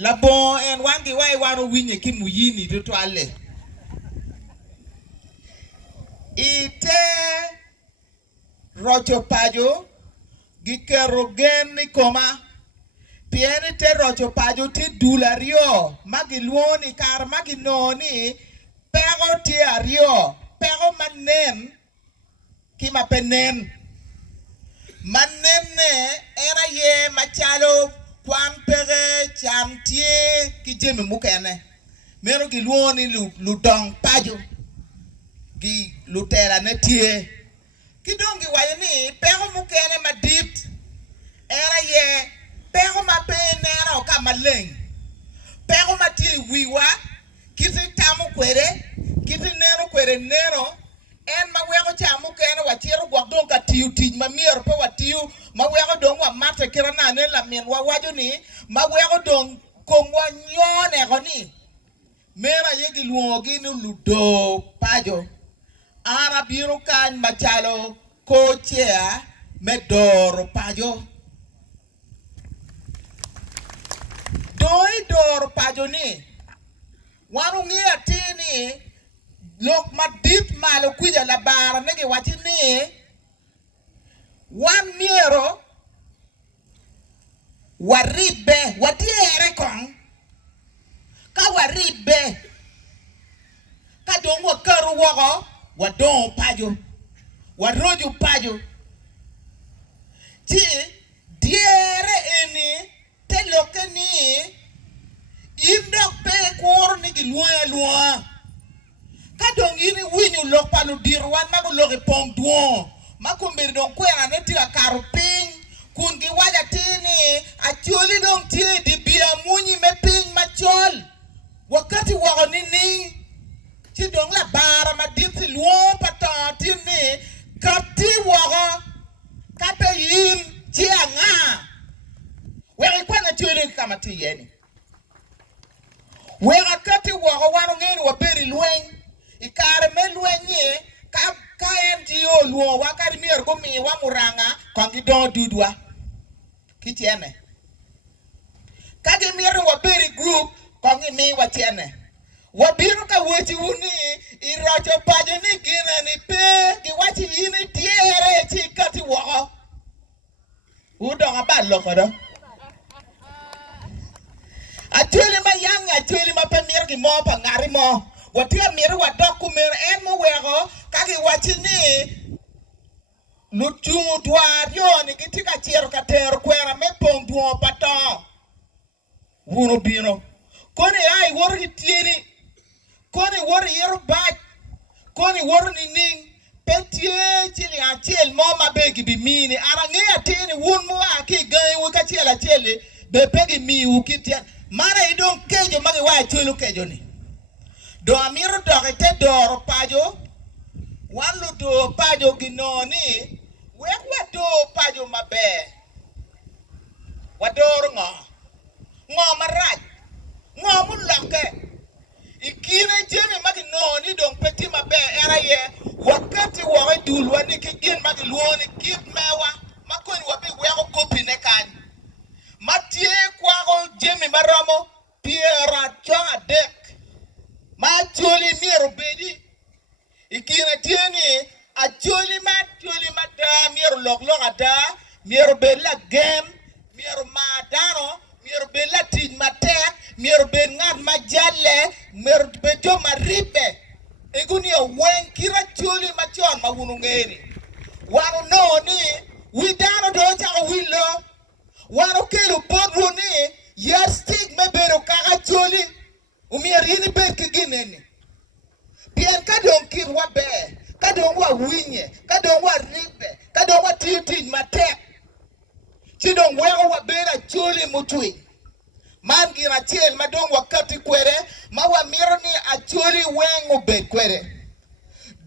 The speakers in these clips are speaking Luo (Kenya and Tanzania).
la bon en wangi wai wano winye ki muyini to ale ite rocho pajo gikero gen ni koma pieni te rocho pajo ti dulario magi luoni kar magi noni pero ti ario pero manen kima penen manen ne era ye machalo kwan pere chantie ki jemi mukene mero gi luoni ludong pajo gi lutera ne tie kidongi wayani pero mukene madit era ye pero ma penera o kama leng pero ma tie wiwa kiti tamu kwere kiti nero en ma wego chamu kene wachiro gwagdon ka tiu tij ma mier po watiu ma wego dong wa mate kirana ne la min wa wajo ni ma wego dong kongwa nyone goni mera yegi luogi ni ludo pajo ara biro kan machalo kochea medoro pajo dor pajo ni wanu ngia tini lok madit malo kuja la bara nege wati ni wan miero waribe watiere kong ka waribe ka dongo karu wogo wadon pajo waroju pajo ti diere eni te loke ni indok pe kor nigi luo ka dong ini winyu lok palu dirwan mago loge pong duo mako mbir dong kwena ne tira karu ping kun gi waja tini acholi dong tie di bia munyi me ping machol wakati wago nini ti dong la bara maditi luo pata tini kati wago kape yin ti anga wegi kwana choli kama ti yeni wega kati wago wano ngeni waberi lueng ikare me luenye ka NGO luo wakari mier go mi wa muranga kongi don dudwa kitiene kage mier waberi group kongi mi watiene wabiru ka wechi uni iracho pajo ni gina ni pe ki wachi ini tiere chi kati wago udonga ba lokodo atuli ma yang atuli ma pe mier ki mo pa ngari mo watia mier wa document en mo wego kage wachi ni lutungu dwario ni kitika chiero ka ter kwera me pong duo pato wuno bino kone ai wor hitieni kone wor yero baj kone wor ni ning petie chili achiel mo mabegi bimini arange atini wun mo aki gai wuka chiela chele be pegi mi ukitia mara idong kejo magi wa chulu kejo ni do amiro doge te doro pajo walu do pajo ginoni wekwa do pajo mabe wadoro ngo maraj ngo muloke ikine jemi magi noni dong peti mabe era ye wakati wawe dulwa ni kigin magi luoni kip mewa makoni wabi weko kopi ne kany matie kwago jemi maromo piera chonga dek macholi miero bedi ikine tieni acholi da miero lok ada miero bella game miero madano miero bella tin matek miero ben ngat majale miero bejo maribe eguni wen kira choli machon mawunu ngeni wano no ni widano do cha wilo wano kelo podro ni yastig mebero kaka choli umieri ni bet kigineni bien kadong kirwa be kadong wa winye kadong wa ribe kadong wa titin matek chidong wego wa bera choli mutui man gira chiel madong wakati kwere ma wa miro ni acholi wengo bet kwere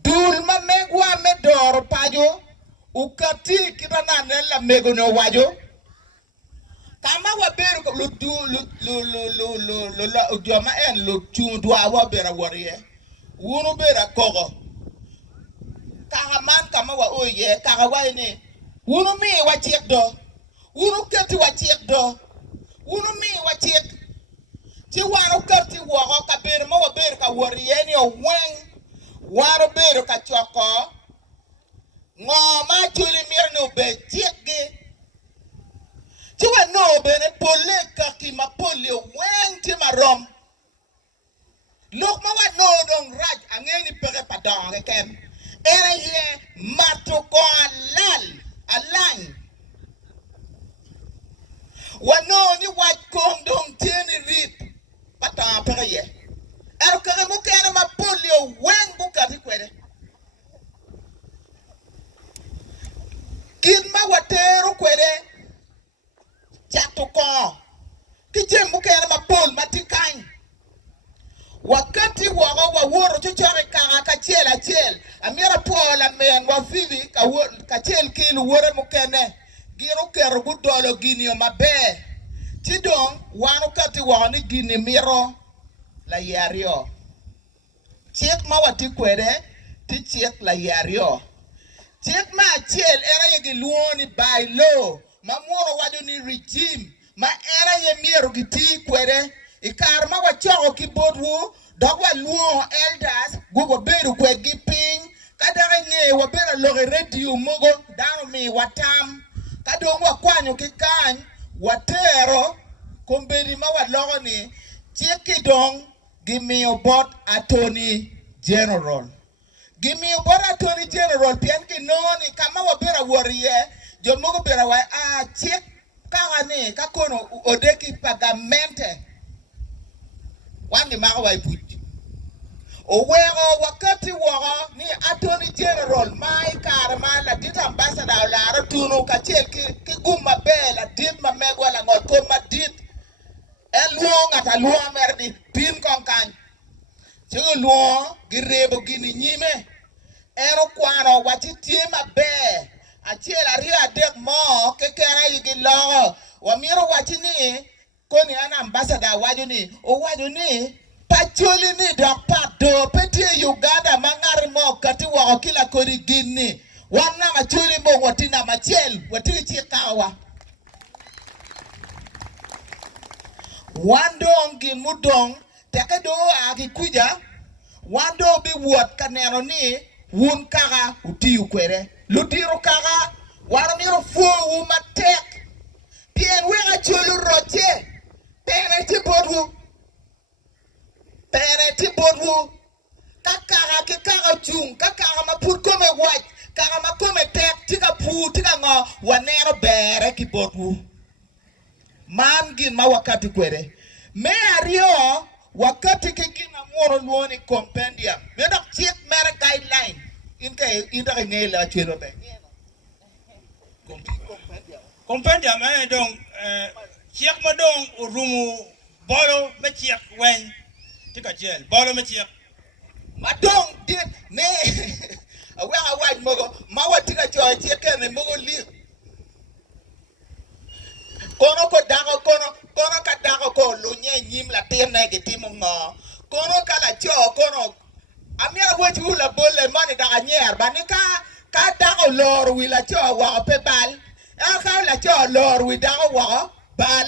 dul ma megwa medoro pajo ukati kitana nela mego no wajo kama wa beru lu joma en lu chundwa wa bera warie wunu bera kogo kaka man kama wa oye kaka wa ni wunu mi wa chiek do wunu keti wa chiek do wunu mi wa chiek Ti wano karti wako ka ber mo ber ka warieni o wang wano ber ka choko ngo ma chuli mirno be tiegi ti wano be ne pole ka ki ma pole wang ti marom lok ma wano dong raj angeni pere padang kem era ye mato ko alal wano ni waj kong dong tieni rit pata pere ye ero kare mo kere ma polio wen buka ti kwede kin ma watero kwede chato ko ki jem mo kere ma pol matikany wakati wago wa woro chochore ka chel amira pola men wa vivi ka chel kilu wore mo kene giro kero budolo gini o mabe tidong wano kati wani gini miro la yario chiek ma wati kwede ti chiek la yario chiek ma chiel era ye luoni by law ma moro wado ni regime ma era ye miro giti kwede ikar ma wachoko ki bodwu dog wa luo elders gugo beru kwe gi piny kadare nge wa bera loge radio mogo dano mi watam kadong wa kwanyo ki kany watero kombeni ma walogo ni chieki dong gimiyo bot attorney general gimiyo bot attorney general pien ki noni kama wabera wariye jomogo bera wa chiek kaga ni kakono odeki pagamente wangi maga wa ipuji owego wakati waga ni attorney general mai karma la dit ambassador la ratunu kachel ki gumma bela dit ma megwa la ngol ko ma dit eluonga ta luo merdi pin konkan chigo luo girebo gini nyime ero kwano wati tie mabe achiel ariyo adek mo kekera yigi logo wamiro wati ni koni ana ambassador waju ni pacholi ni dok pado peti Uganda mangari mo kati wako kila kori gini wana macholi mo watina machiel watiri chikawa wandong gin mudong teke do akikuja wando bi wuot kaneno ni wun kaga utiyu kwere lutiro kaga waramiro fuo matek pien wega cholu roche pene ti bodwu kakaga kikaga chung kakaga mapur kome wach kaga makome tek tika pu tika ngo wanero bere ki bodwu man gin ma wakati kwere me ario wakati ke gina moro luoni compendium me dok chiek mere guideline inta ngela chero be compendium dong chiek mo dong rumu bolo me chiek wen tika jel bolo me chiek madong dit me awa waj mogo ma watika cho chiek ne mogo li kono ko dago kono ka dago ko lunye nyim la tena ke timo ngo kono kala cho kono amira wechi ula bolle mani daga nyer bani ka dago lor wila cho wa pe bal ka la cho lor wi dago wa bal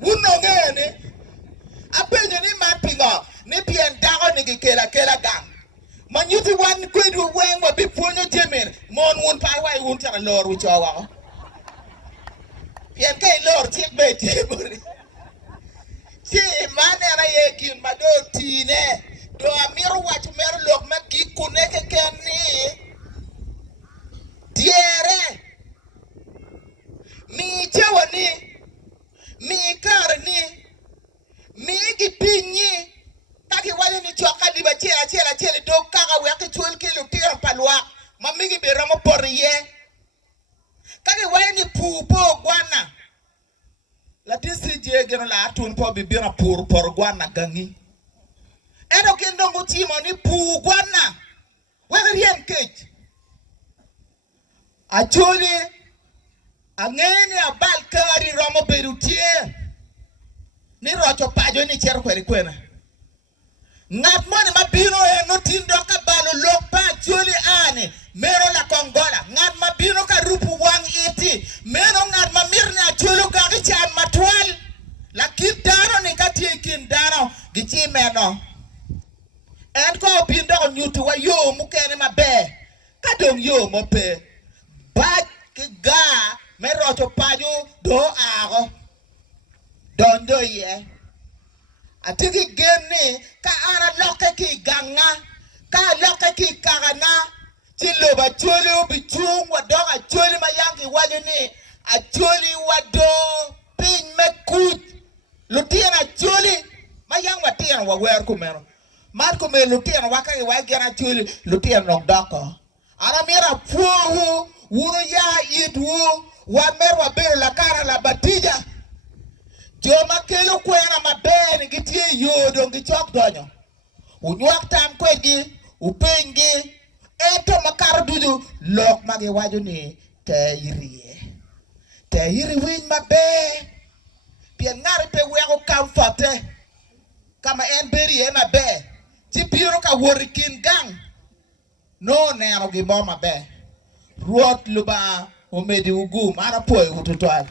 wuno ngene apenyo ni mapingo ni bien dago ni kela gang manyuti wan kwedu wen wa bi ponyo jemer mon won pa wai won tara lor wi cho wa bien kay lor tiek be tiburi si mane ra ye kin mado tine do amiro wach mer lok ma gikune ke kenni diere mi chawani mi karni mi gipinyi taki wale ni choka liba chela do kaga we ke chul ke lu tira palwa mamigi be ramo porye kage wale ni pupo gwana la tisi je geno la atun po bibira por gwana gangi edo kendo ngutimo ni pu gwana wega rien kech acholi angeni abal kari romo berutie ni rocho pajo ni cher kweri kwena ngat mone mabino no tindo ka balo lokpa acholi ane mero la kongola ngat mabino ka rupu wang iti mero ngat mamirni acholo ka chan matwal la kin daro ni katie kin daro yo mukene mabe ka dong yo mo pe ba ke ga me rocho paju do ago dondo ye atiki geni ka ara loke ki ganga ka loke ki kagana chilo ba choli ubichung wa donga choli mayangi wajuni a choli wado pin mekut lutiana choli mayang watian wa wer kumero mar kume lutian waka wa gana choli lutian nok dako ara mira fuhu wuro ya idwu wa merwa ber la kara la batija joma kelo kwena maber gitie yodo gichok donyo unywak tam kwegi upengi eto makar dudu lok magi wajuni te iri winy maber pien ngari pe wego kamfate kama en beri e maber ti piro ka worikin gang no neno gimo maber ruot luba umedi ugu mara poe ututwal